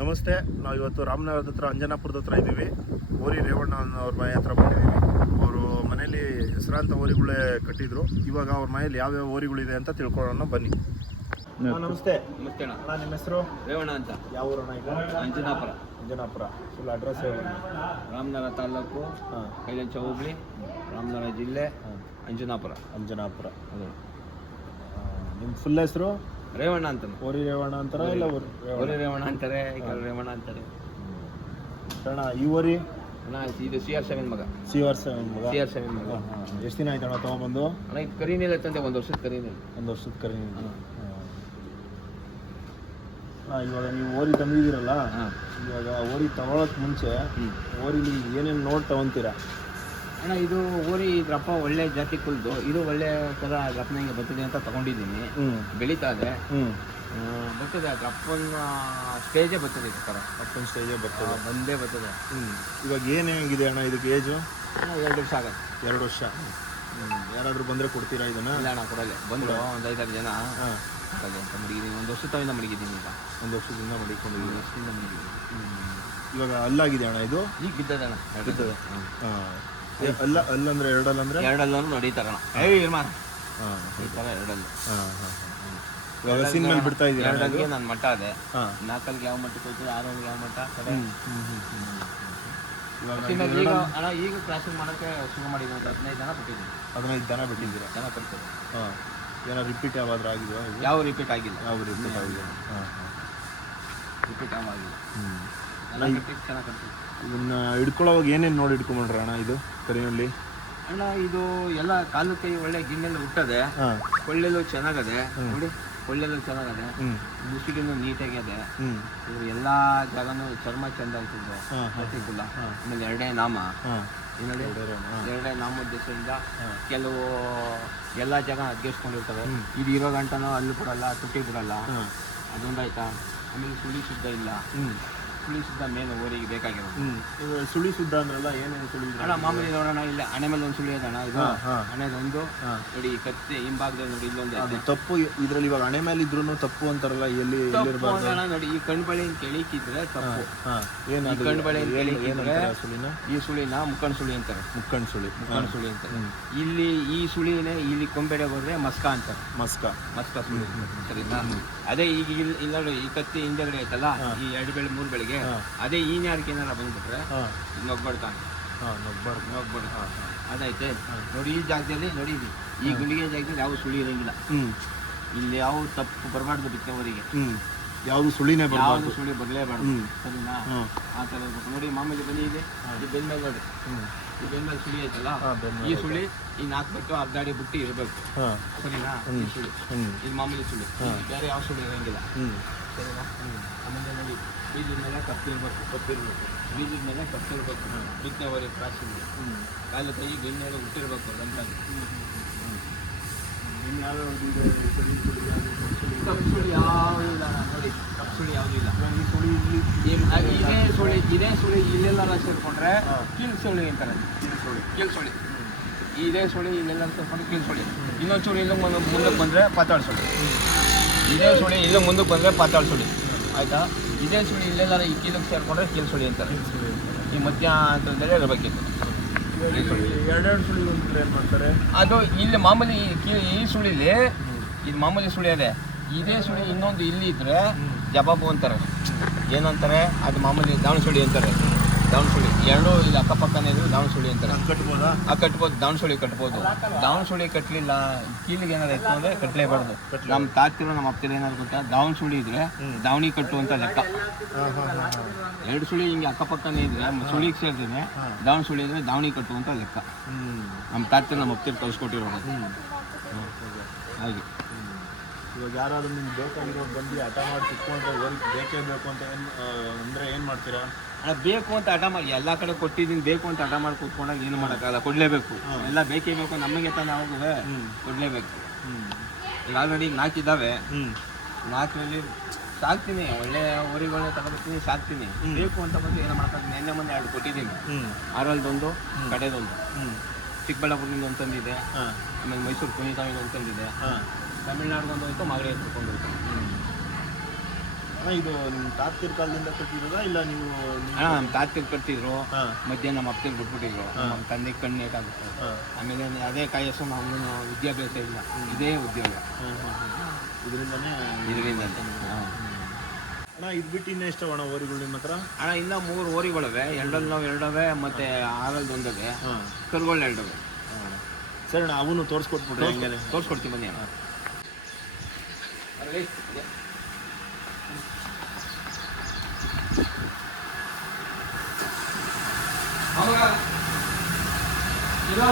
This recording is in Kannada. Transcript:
ನಮಸ್ತೆ. ನಾವು ಇವತ್ತು ರಾಮನಗರದ ಹತ್ರ ಅಂಜನಾಪುರದ ಹತ್ರ ಇದ್ದೀವಿ. ಓರಿ ರೇವಣ್ಣ ಅವ್ರ ಮನೆ ಹತ್ರ ಬಂದಿದ್ದೀವಿ. ಅವರು ಮನೇಲಿ ಹೆಸರಾಂತ ಓರಿಗಳೇ ಕಟ್ಟಿದ್ರು. ಇವಾಗ ಅವ್ರ ಮನೇಲಿ ಯಾವ್ಯಾವ ಓರಿಗಳಿದೆ ಅಂತ ತಿಳ್ಕೊಳ್ಳೋಣ ಬನ್ನಿ. ನಮಸ್ತೆ. ನಮಸ್ತೆ ಅಣ್ಣ. ಅಣ್ಣ, ನಿಮ್ಮ ಹೆಸರು? ರೇವಣ್ಣ ಅಂತ. ಯಾವ ಊರಣ್ಣ ಈಗ? ಅಂಜನಾಪುರ. ಅಂಜನಾಪುರ. ಫುಲ್ ಅಡ್ರೆಸ್ ಹೇಳಿ. ರಾಮನಗರ ತಾಲೂಕು, ಕೈಲಂಚ ಹೋಬಳಿ, ರಾಮನಗರ ಜಿಲ್ಲೆ, ಅಂಜನಾಪುರ. ಅಂಜನಾಪುರ. ಅದು ನಿಮ್ಮ ಫುಲ್ ಹೆಸರು? ರೇವಣ್ಣ ಅಂತ. ಓರಿ ರೇವಣ್ಣ ಅಂತಾರ ಇಲ್ಲ ಓರಿ ರೇವಣ್ಣ ಅಂತಾರೆ, ಕೆಲವು ರೇವಣ್ಣ ಅಂತಾರೆ. ಅಣ್ಣ, ಈ ಓರಿ ಅಣ್ಣ ಇದು CR7 ಮಗ. CR7 ಮಗ. CR7 ಮಗ. ಎಷ್ಟು ದಿನ ಆಯ್ತು ಅಣ್ಣ ತೊಗೊಂಬಂದು? ಅಣ್ಣ ಇದು ಕರಿನೀಲ ತಂದೆ, 1 ವರ್ಷದ ಕರಿನೀಲ. 1 ವರ್ಷದ ಕರಿ. ಇವಾಗ ನೀವು ಓರಿ ತಂದಿದ್ದೀರಲ್ಲ, ಇವಾಗ ಓರಿ ತಗೊಳಕ್ ಮುಂಚೆ ಓರಿಲಿ ಏನೇನು ನೋಡಿ ತಗೊಂತೀರಾ? ಅಣ್ಣ ಇದು ಓರಿ ಇದ್ರಪ್ಪ ಒಳ್ಳೆ ಜಾತಿ ಕುಲ್ದು, ಇದು ಒಳ್ಳೆ ಥರ ಗಪ್ಪನಿಗೆ ಬರ್ತದೆ ಅಂತ ತಗೊಂಡಿದ್ದೀನಿ. ಬೆಳೀತಾ ಇದೆ, ಬರ್ತದೆ. ಅಪ್ಪನ ಸ್ಟೇಜೇ ಬರ್ತದೆ. ಈ ಥರ ಅಪ್ಪನ ಸ್ಟೇಜೇ ಬರ್ತದೆ, ಬಂದೇ ಬರ್ತದೆ. ಇವಾಗ ಏನೇಗಿದೆ ಅಣ್ಣ ಇದಕ್ಕೆ ಏಜು? 2 ವರ್ಷ ಆಗುತ್ತೆ. 2 ವರ್ಷ. ಯಾರಾದರೂ ಬಂದರೆ ಕೊಡ್ತೀರಾ ಇದನ್ನ? ಇಲ್ಲ ಅಣ್ಣ, ಕೊಡಲ್ಲ. ಬಂದರು ಒಂದು 5-6 ಜನ ಕೊಡಲ್ಲ ಅಂತ ಮಡಗಿದ್ದೀನಿ. 1 ವರ್ಷ ತವಿಂದ ಮಡಗಿದ್ದೀನಿ. ಈಗ 1 ವರ್ಷದಿಂದ ಮಡಿಕೊಂಡಿದ್ದೀನಿ. ವರ್ಷದಿಂದ ಮಡಗಿದ್ದೀನಿ. ಇವಾಗ ಅಲ್ಲಾಗಿದೆ ಅಣ್ಣ ಇದು? ಈಗ ಬಿದ್ದದೆ ಅಣ್ಣ, ಬಿದ್ದದೆ. ಅಲ್ಲಂದ್ರೆ ಎರಡಲ್ಲಂದ್ರೆ? ಎರಡಲ್ಲೂ ನಡೀತಾರಣ. ಈ ಥರ ಎರಡಲ್ಲಿ. ಇವಾಗ ಹಸಿನ ಮೇಲೆ ಬಿಡ್ತಾ ಇದ್ದೀರಾ? ಎರಡಲ್ಲಿಗೆ ನಾನು ಮಟ್ಟ ಅದೇ. 4 ಯಾವ ಮಟ್ಟಕ್ಕೆ ಹೋಗ್ತದೆ, 6 ಯಾವ ಮಟ್ಟ ಕಡೆ. ಈಗ ಅಣ್ಣ ಈಗ ಕ್ರಾಸಿಂಗ್ ಮಾಡೋಕ್ಕೆ ಶುರು ಮಾಡಿದ್ದೀನಿ. 15 ಜನ ಬಿಟ್ಟಿದ್ದೀನಿ. 15 ಜನ ಬಿಟ್ಟಿದ್ದೀರಾ? ಜನ ಕಲ್ತಿದೆ. ಏನೋ ರಿಪೀಟ್ ಯಾವಾದ್ರೂ ಆಗಿದೆಯಾ? ಯಾವ ರಿಪೀಟ್ ಆಗಿಲ್ಲ. ಯಾವ ರಿಪೀಟ್ ಆಗಿಲ್ಲ. ರಿಪೀಟ್ ಯಾವ ಆಗಿಲ್ಲ. ಚೆನ್ನಾಗಿ ಕಲ್ತಿದೆ. ಇದನ್ನ ಹಿಡ್ಕೊಳ್ಳೋವಾಗ ಏನೇನು ನೋಡಿ ಹಿಡ್ಕೊಂಡ್ರೆ ಅಣ್ಣ ಇದು ಕರಿನಲ್ಲಿ? ಅಣ್ಣ ಇದು ಎಲ್ಲ ಕಾಲು ಕೈ ಒಳ್ಳೆ ಗಿಣ್ಣೆಲ್ಲ ಹುಟ್ಟದೆ, ಕೊಳ್ಳೆಲ್ಲೂ ಚೆನ್ನಾಗದೆ ನೋಡಿ. ಕೊಳ್ಳೆಲ್ಲೂ ಚೆನ್ನಾಗದೆ, ಮುಸುಗಿನೂ ನೀಟಾಗಿ ಅದೆ. ಇವರು ಎಲ್ಲ ಜಾಗನೂ ಚರ್ಮ ಚಂದ ಆಯ್ತಿದ್ದು ಗೊತ್ತಿಲ್ಲ. ಆಮೇಲೆ 2ನೇ ನಾಮ ನೋಡಿ, 2ನೇ ನಾಮದ ದಿವಸದಿಂದ ಕೆಲವು ಎಲ್ಲ ಜಾಗ ಅಡ್ಗೆಸ್ಕೊಂಡಿರ್ತವೆ. ಇದು ಇರೋ ಗಂಟನೂ ಅಲ್ಲೂ ಬಿಡಲ್ಲ, ತುಟ್ಟಿ ಬಿಡಲ್ಲ. ಅದೊಂದಾಯ್ತಾ. ಆಮೇಲೆ ಸುಳಿ ಶುದ್ಧ ಇಲ್ಲ. ಸುಳಿ ಶುದ್ಧ ಮೇನು ಓರಿಗೆ ಬೇಕಾಗಿರೋದು. ಸುಳಿ ಶುದ್ಧ ಅಂದ್ರಲ್ಲ, ಏನೇನು ಸುಳಿ? ಅಣ್ಣ ಮಾಮೂಲಿ ನೋಡೋಣ, ಇಲ್ಲ ಹಣೆ ಮೇಲೆ ಒಂದು ಸುಳಿ ಅದಣ್ಣ. ಇದು ಹಣೆದೊಂದು ನೋಡಿ, ಕತ್ತೆ ಹಿಂಭಾಗದಲ್ಲಿ ನೋಡಿ ಇಲ್ಲೊಂದು. ಅದು ತಪ್ಪು ಇದ್ರಲ್ಲಿ. ಇವಾಗ ಹಣೆ ಮೇಲೆ ಇದ್ರೂ ತಪ್ಪು ಅಂತಾರಲ್ಲ, ಎಲ್ಲಿ ನೋಡಿ. ಈ ಕಣ್ಬಳೆಯಿಂದ ಕೆಳಿಕಿದ್ರೆ ತಪ್ಪು. ಏನು ಕಣ್ಬಳೆಯಿಂದ ಕೆಳಿಕಿದ್ರೆ ಸುಳಿನ? ಈ ಸುಳಿನ ಮುಕ್ಕಣ್ ಸುಳಿ ಅಂತಾರೆ. ಮುಕ್ಕಣ್ ಸುಳಿ ಅಂತಾರೆ. ಇಲ್ಲಿ ಈ ಸುಳಿನೇ ಇಲ್ಲಿ ಕೊಂಬೆಡೆ ಹೋದ್ರೆ ಮಸ್ಕ ಅಂತಾರೆ. ಮಸ್ಕ ಸುಳಿ. ಸರಿನಾ? ಅದೇ ಈಗ ಇಲ್ಲ ನೋಡಿ, ಈ ಕತ್ತಿ ಹಿಂದೆಗಡೆ ಐತಲ್ಲ, ಈ 2 ಬೆಳೆ 3 ಬೆಳೆಗೆ ಅದೇ ಈನ್ಯಾರಕ್ಕೆ ಏನಾರ ಬಂದ್ಬಿಟ್ರೆ ನೊಗ್ಬಡ್ತಾನೆ. ಅದೈತೆ ನೋಡಿ. ಈ ಜಾಗದಲ್ಲಿ ನೋಡಿ, ಈ ಗುಂಡಿಗೆ ಜಾಗದಲ್ಲಿ ಯಾವ ಸುಳಿ ಇರಂಗಿಲ್ಲ. ಇಲ್ಲಿ ಯಾವ ತಪ್ಪು ಬರಬಾರ್ದು. ಬಿತ್ತವರಿಗೆ ಯಾವುದು ಸುಳಿನೇ ಯಾವುದು ಸುಳಿ ಬರಲೇಬಾರ್ದು. ಸರಿನಾ? ಆ ಥರ ಇರ್ಬೇಕು ನೋಡಿ. ಮಾಮೂಲಿ ಬನ್ನಿ ಇದೆ, ಈ ಬೆನ್ನ ಮೇಲೆ ನೋಡಿ, ಈ ಬೆನ್ನ ಮೇಲೆ ಸುಳಿ ಐತಲ್ಲ, ಈ ಸುಳಿ ಈ 4 ಬಿಟ್ಟು ಅರ್ಧಾಡಿ ಬುಟ್ಟಿ ಇರಬೇಕು. ಸರಿನಾ? ಈ ಸುಳಿ ಇದು ಮಾಮೂಲಿ ಸುಳಿ, ಬೇರೆ ಯಾವ ಸುಳಿ ಇರಂಗಿಲ್ಲ. ಸರಿನಾ? ಆಮೇಲೆ ನೋಡಿ, ಬೀಜದ ಮೇಲೆ ಕಪ್ಪಿರ್ಬೇಕು. ಬೀಜದ ಮೇಲೆ ಕಪ್ಪಿರ್ಬೇಕು. ಬಿತ್ತನೆವರೆಗೆ ಕ್ರಾಸಿಂಗ್ ಕಾಲು ಕೈ ಬೆನ್ನೆಲ್ಲ ಹುಟ್ಟಿರ್ಬೇಕು. ಗಂಟಾಗಿ ಕಪ್ಪು ಸುಳಿ ಯಾವುದೂ ಇಲ್ಲ ನೋಡಿ. ಕಪ್ಪು ಸುಳಿ ಯಾವುದೂ ಇಲ್ಲ. ಇದೇ ಸುಳಿ ಇಲ್ಲೆಲ್ಲ ಸೇರ್ಕೊಂಡ್ರೆ ಕೀಲ್ ಸುಳಿ ಅಂತಾರೆ. ಕೀಲ್ ಸುಳಿ ಇದೇ ಸುಳಿ ಇಲ್ಲೆಲ್ಲ ಸೇರ್ಕೊಂಡ್ರೆ ಕೀಲ್ ಸುಳಿ. ಇನ್ನೊಂದು ಸುಳಿ ಇಲ್ಲ ಮುಂದಕ್ಕೆ ಬಂದರೆ ಪಾತಾಳ ಸುಳಿ. ಇದೇ ಸುಳಿ ಇಲ್ಲ ಮುಂದಕ್ಕೆ ಬಂದರೆ ಪಾತಾಳ ಸುಳಿ. ಆಯಿತಾ? ಇದೇ ಸುಳಿ ಇಲ್ಲೆಲ್ಲ ಈ ಕೀಲಕ್ಕೆ ಸೇರಿಕೊಂಡ್ರೆ ಕೀಲ್ ಸುಳಿ ಅಂತಾರೆ. ಈ ಮಧ್ಯ ಅಂತಂದರೆ ಇರಬೇಕಿತ್ತು. 2 ಸುಳಿ ಒಂದು ಏನು ಮಾಡ್ತಾರೆ? ಅದು ಇಲ್ಲಿ ಮಾಮೂಲಿ ಈ ಸುಳಿಲಿ ಇದು ಮಾಮೂಲಿ ಸುಳಿ ಅದೇ. ಇದೇ ಸುಳಿ ಇನ್ನೊಂದು ಇಲ್ಲಿ ಇದ್ರೆ ಜವಾಬು ಅಂತಾರೆ. ಏನಂತಾರೆ? ಅದು ಮಾಮೂಲಿ ದಾವಣ ಸುಳಿ ಅಂತಾರೆ. ದಾವಣ ಸುಳಿ 2 ಇಲ್ಲಿ ಅಕ್ಕಪಕ್ಕನೇ ಇದ್ರು ದಾವಣ ಸುಳಿ ಅಂತಾರೆ. ಕಟ್ಬೋದಾ? ಕಟ್ಬೋದು. ದಾವಣ ಸುಳಿ ಕಟ್ಬೋದು. ದಾವಣ ಸುಳಿ ಕಟ್ಟಲಿಲ್ಲ, ಕೀಲಿಗೆ ಏನಾರು ಇತ್ತು ಅಂದರೆ ಕಟ್ಟಲೇಬಾರ್ದು. ನಮ್ಮ ತಾತಿರೋ ನಮ್ಮ ಅಪ್ಪತಿರೋ ಏನಾದ್ರು ಗೊತ್ತಾ, ದಾವಣ ಸುಳಿ ಇದ್ರೆ ದಾವಣಿ ಕಟ್ಟು ಅಂತ ಲೆಕ್ಕ. 2 ಸುಳಿ ಹಿಂಗೆ ಅಕ್ಕಪಕ್ಕನೇ ಇದ್ರೆ ಸುಳಿಗೆ ಸೇರಿದ್ರೆ ದಾವಣ ಸುಳಿ ಇದ್ರೆ ದಾವಣಿ ಕಟ್ಟು ಅಂತ ಲೆಕ್ಕ. ನಮ್ಮ ತಾತಿರೋ ನಮ್ಮ ಅಪ್ಪತಿರು ಕಳಿಸ್ಕೊಟ್ಟಿರೋದು ಹಾಗೆ. ಇವಾಗ ಯಾರಾದ್ರೂ ನಿಮ್ಗೆ ಬೇಕಾಗಿರೋ ಬಂದು ಹಠ ಮಾಡಿ ಸಿಕ್ಕೊಂಡ್ರೆ ಬೇಕೇ ಬೇಕು ಅಂತ ಅಂದರೆ ಏನು ಮಾಡ್ತೀರಾ? ಬೇಕು ಅಂತ ಹಠ ಮಾಡಿ ಎಲ್ಲ ಕಡೆ ಕೊಟ್ಟಿದ್ದೀನಿ. ಬೇಕು ಅಂತ ಹಠ ಮಾಡಿ ಕೂತ್ಕೊಂಡಾಗ ಏನು ಮಾಡೋಕ್ಕಾಗಲ್ಲ, ಕೊಡಲೇಬೇಕು. ಎಲ್ಲ ಬೇಕೇ ಬೇಕು, ನಮಗೆ ತಾನೇ ಹೋಗುವೆ, ಕೊಡಲೇಬೇಕು. ಈಗ ಆಲ್ರೆಡಿ 4 ಇದ್ದಾವೆ. 4ರಲ್ಲಿ ಸಾಕ್ತೀನಿ, ಒಳ್ಳೆ ಊರಿಗಳನ್ನ ತಗೊಳ್ತೀನಿ, ಸಾಕ್ತೀನಿ. ಬೇಕು ಅಂತ ಬಂದು ಏನೋ ಮಾಡ್ಕೊಂಡು ನೆನ್ನೆ ಮೊನ್ನೆ 2 ಕೊಟ್ಟಿದ್ದೀನಿ. 6ರಲ್ಲೊಂದು, ಕಡೆದೊಂದು. ಚಿಕ್ಕಬಳ್ಳಾಪುರದಿಂದ ಒಂದು ತಂದಿದೆ. ಆಮೇಲೆ ಮೈಸೂರು ಕುಣಿತಾವಿಂದ ಒಂದು ತಂದಿದೆ. ತಮಿಳ್ನಾಡಿಗೊಂದು ಹೋಯ್ತು, ಮಾಗಡಿ ಎತ್ಕೊಂಡು ಹೋಯ್ತು. ಅಣ್ಣ ಇದು ನಿಮ್ಮ ತಾತ್ಯರ ಕಾಲದಿಂದ ಕಟ್ಟಿರೋದಾ ಇಲ್ಲ ನೀವು ನಮ್ಮ ತಾತಿಗೆ ಕಟ್ತಿದ್ರು, ಹಾಂ ಮಧ್ಯಾಹ್ನ ನಮ್ಮ ಅಪ್ಪಗೆ ಬಿಟ್ಬಿಟ್ಟಿದ್ರು, ನಮ್ಮ ತಂದೆ ಕಣ್ಣು ನೇಟಾಗುತ್ತೆ. ಆಮೇಲೆ ಅದೇ ಕಾಯಸ್ಸು ನಮಗೂ ವಿದ್ಯಾಭ್ಯಾಸ ಇಲ್ಲ, ಇದೇ ಉದ್ಯೋಗ ಇದರಿಂದನೇ. ಅಣ್ಣ ಇದು ಬಿಟ್ಟು ಇನ್ನೂ ಎಷ್ಟು ಅಣ್ಣ ಓರಿಗಳು ನಿಮ್ಮ ಹತ್ರ? ಅಣ್ಣ ಇನ್ನೂ 3 ಓರಿಗಳಿವೆ, ಎರಡಲ್ಲಿ ಎರಡವೆ ಮತ್ತು ಆರಲ್ಲಿ ಒಂದವೆ, ಕರುಗಳು 2. ಸರಿ ಅಣ್ಣ, ಅವನು ತೋರಿಸ್ಕೊಟ್ಬಿಟ್ರೆ ಹೆಂಗೆ? ತೋರಿಸ್ಕೊಡ್ತೀನಿ ಬನ್ನಿ ಅಣ್ಣ. ಇದು